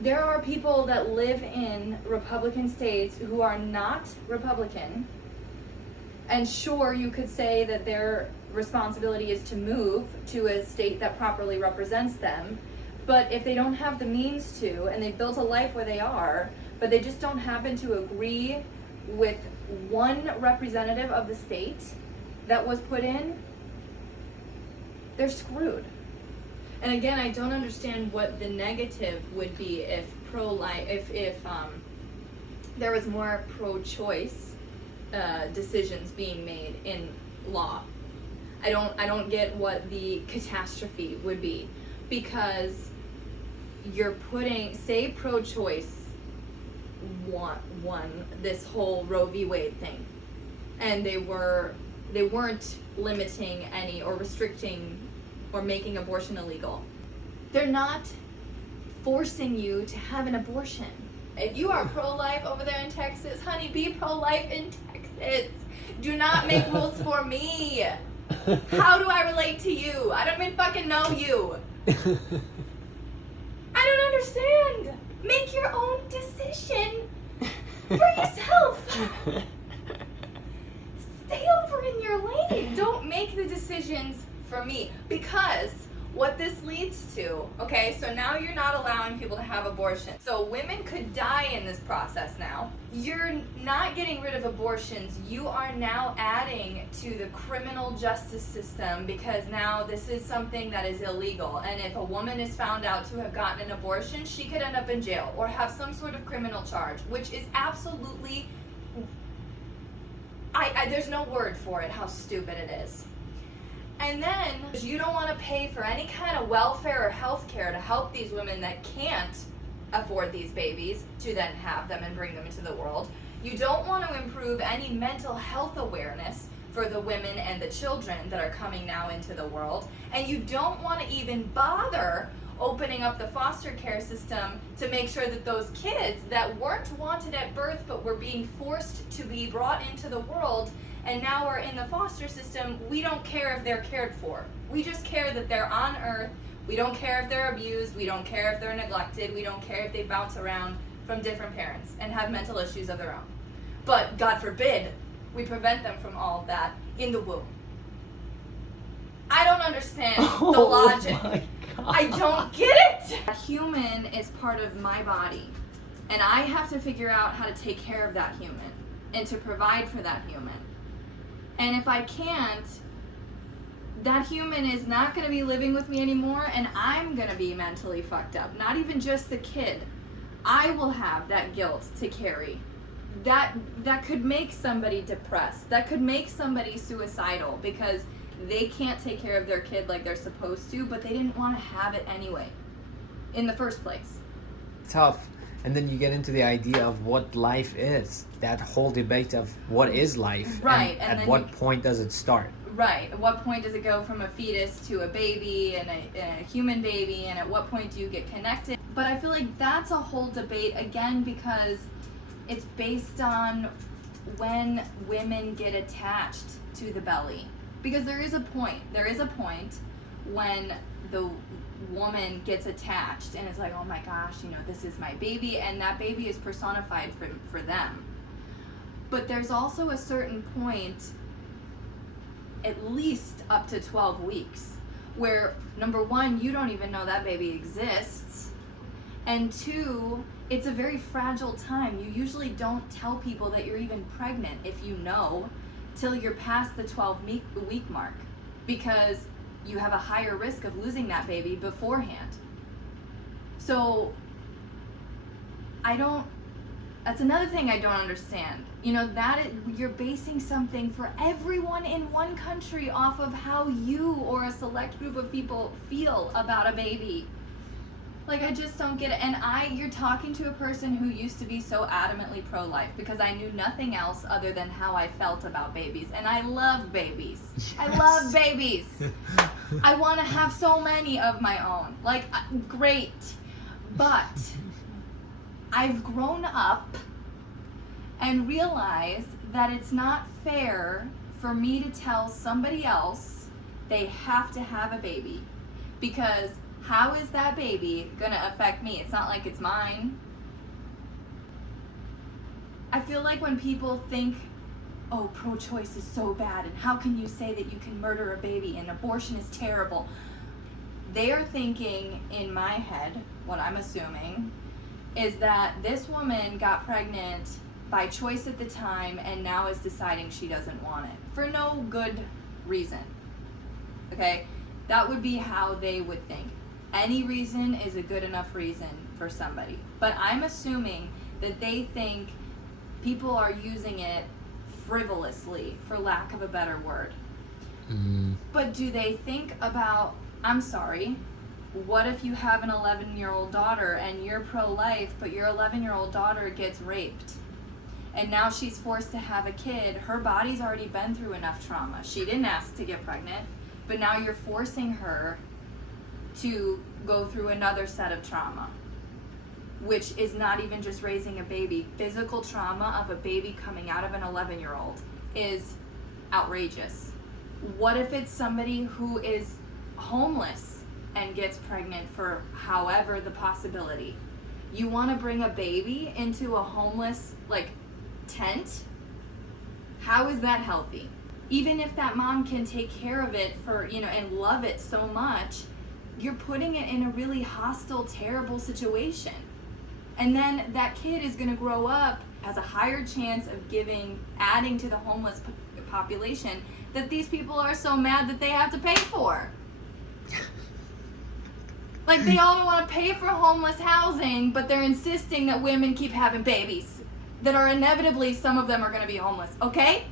There are people that live in Republican states who are not Republican, and sure, you could say that their responsibility is to move to a state that properly represents them, but if they don't have the means to, and they've built a life where they are, but they just don't happen to agree with one representative of the state that was put in, they're screwed. And again, I don't understand what the negative would be if pro-life, if there was more pro-choice decisions being made in law. I don't get what the catastrophe would be, because you're putting, say pro-choice won this whole Roe v. Wade thing, and they weren't limiting any or restricting or making abortion illegal. They're not forcing you to have an abortion. If you are pro-life over there in Texas, honey, be pro-life in Texas. Do not make rules for me. How do I relate to you? I don't even fucking know you. I don't understand. Make your own decision for yourself. Stay over in your lane. Don't make the decisions for me. Because what this leads to, okay, so now you're not allowing people to have abortion. So women could die in this process now. You're not getting rid of abortions. You are now adding to the criminal justice system, because now this is something that is illegal. And if a woman is found out to have gotten an abortion, she could end up in jail or have some sort of criminal charge, which is absolutely, there's no word for it, how stupid it is. And then you don't want to pay for any kind of welfare or health care to help these women that can't afford these babies to then have them and bring them into the world. You don't want to improve any mental health awareness for the women and the children that are coming now into the world. And you don't want to even bother opening up the foster care system to make sure that those kids that weren't wanted at birth but were being forced to be brought into the world and now are in the foster system, we don't care if they're cared for. We just care that they're on earth. We don't care if they're abused. We don't care if they're neglected. We don't care if they bounce around from different parents and have mental issues of their own. But God forbid, we prevent them from all of that in the womb. I don't understand the logic. I don't get it. A human is part of my body, and I have to figure out how to take care of that human and to provide for that human. And if I can't, that human is not going to be living with me anymore, and I'm going to be mentally fucked up. Not even just the kid. I will have that guilt to carry. That could make somebody depressed. That could make somebody suicidal because they can't take care of their kid like they're supposed to, but they didn't want to have it anyway in the first place. Tough. And then you get into the idea of what life is. That whole debate of what is life, right? And at what point does it start? Right. At what point does it go from a fetus to a baby and a human baby, and at what point do you get connected? But I feel like that's a whole debate again, because it's based on when women get attached to the belly. Because there is a point when the woman gets attached and it's like, oh my gosh, this is my baby, and that baby is personified for them. But there's also a certain point, at least up to 12 weeks, where number one, you don't even know that baby exists, and two, it's a very fragile time. You usually don't tell people that you're even pregnant, if you know, till you're past the 12-week mark, because you have a higher risk of losing that baby beforehand. So that's another thing I don't understand. You're basing something for everyone in one country off of how you or a select group of people feel about a baby. Like, I just don't get it. And you're talking to a person who used to be so adamantly pro-life, because I knew nothing else other than how I felt about babies. And I love babies. Yes. I love babies. I want to have so many of my own. Like, great. But I've grown up and realized that it's not fair for me to tell somebody else they have to have a baby, because how is that baby gonna affect me? It's not like it's mine. I feel like when people think, oh, pro-choice is so bad, and how can you say that you can murder a baby and abortion is terrible? They are thinking, in my head, what I'm assuming, is that this woman got pregnant by choice at the time and now is deciding she doesn't want it for no good reason. Okay? That would be how they would think. Any reason is a good enough reason for somebody. But I'm assuming that they think people are using it frivolously, for lack of a better word. But do they think about, I'm sorry, what if you have an 11-year-old daughter and you're pro-life, but your 11-year-old daughter gets raped? And now she's forced to have a kid. Her body's already been through enough trauma. She didn't ask to get pregnant, but now you're forcing her to go through another set of trauma, which is not even just raising a baby. Physical trauma of a baby coming out of an 11-year-old is outrageous. What if it's somebody who is homeless and gets pregnant for however the possibility? You want to bring a baby into a homeless, tent? How is that healthy? Even if that mom can take care of it and love it so much, you're putting it in a really hostile, terrible situation. And then that kid is going to grow up, has a higher chance of adding to the homeless population that these people are so mad that they have to pay for. They all don't want to pay for homeless housing, but they're insisting that women keep having babies that are inevitably, some of them are going to be homeless, okay?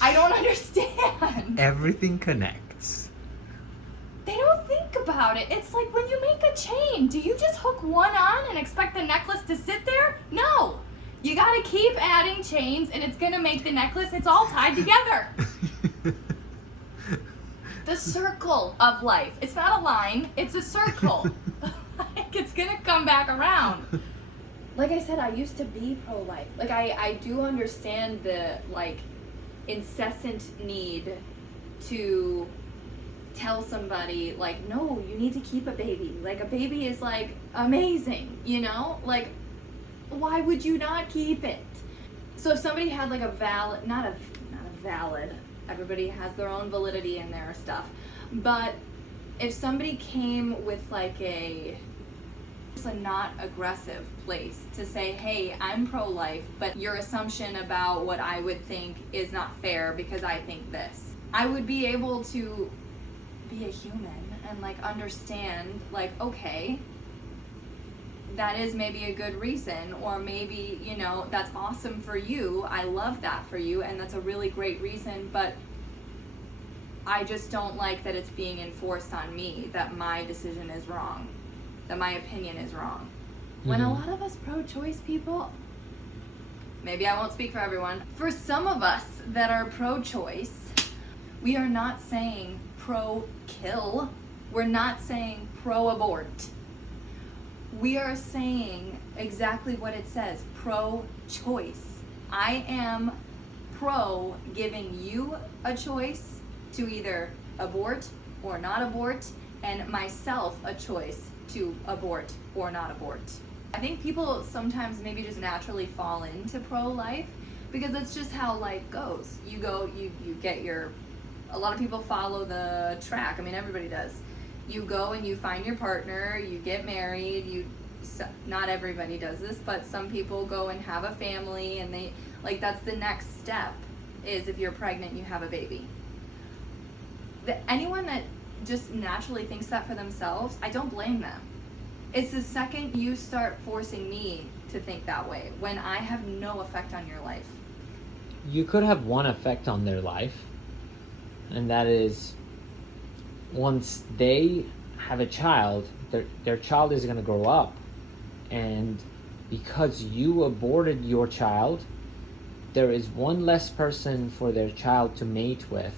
I don't understand. Everything connects. They don't think about it. It's like when you make a chain, do you just hook one on and expect the necklace to sit there? No. You got to keep adding chains and it's going to make the necklace, it's all tied together. The circle of life. It's not a line, it's a circle. It's going to come back around. Like I said, I used to be pro-life. I do understand the, incessant need to tell somebody, no, you need to keep a baby. A baby is, amazing, why would you not keep it? So if somebody had, a valid, not a valid, everybody has their own validity in their stuff, but if somebody came with, a not aggressive place to say, hey, I'm pro-life, but your assumption about what I would think is not fair because I think this, I would be able to be a human and understand, okay, that is maybe a good reason, or maybe, that's awesome for you, I love that for you, and that's a really great reason, but I just don't like that it's being enforced on me, that my decision is wrong, that my opinion is wrong. When a lot of us pro-choice people, maybe I won't speak for everyone, for some of us that are pro-choice, we are not saying pro-kill, we're not saying pro-abort. We are saying exactly what it says, pro-choice. I am pro giving you a choice to either abort or not abort, and myself a choice to abort or not abort. I think people sometimes maybe just naturally fall into pro-life because that's just how life goes. You get a lot of people follow the track. I mean, everybody does. You go and you find your partner, you get married, not everybody does this, but some people go and have a family, and they, that's the next step, is if you're pregnant, you have a baby. Anyone that just naturally thinks that for themselves, I don't blame them. It's the second you start forcing me to think that way, when I have no effect on your life. You could have one effect on their life, and that is once they have a child, their child is going to grow up, and because you aborted your child, there is one less person for their child to mate with.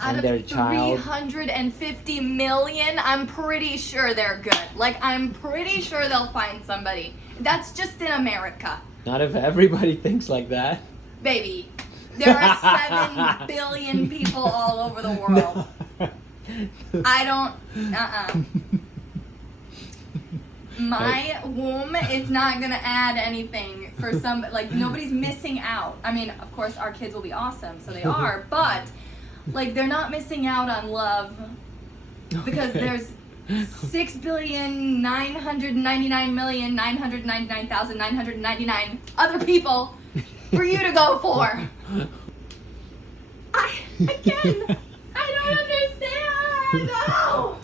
Out of 350 million, I'm pretty sure they're good. I'm pretty sure they'll find somebody. That's just in America. Not if everybody thinks like that. Baby, there are 7 billion people all over the world. I don't. My womb is not gonna add anything for some. Like, nobody's missing out. I mean, of course, our kids will be awesome, so they are. But like, they're not missing out on love because there's 6,999,999,999 other people for you to go for. Again, I don't understand. Oh.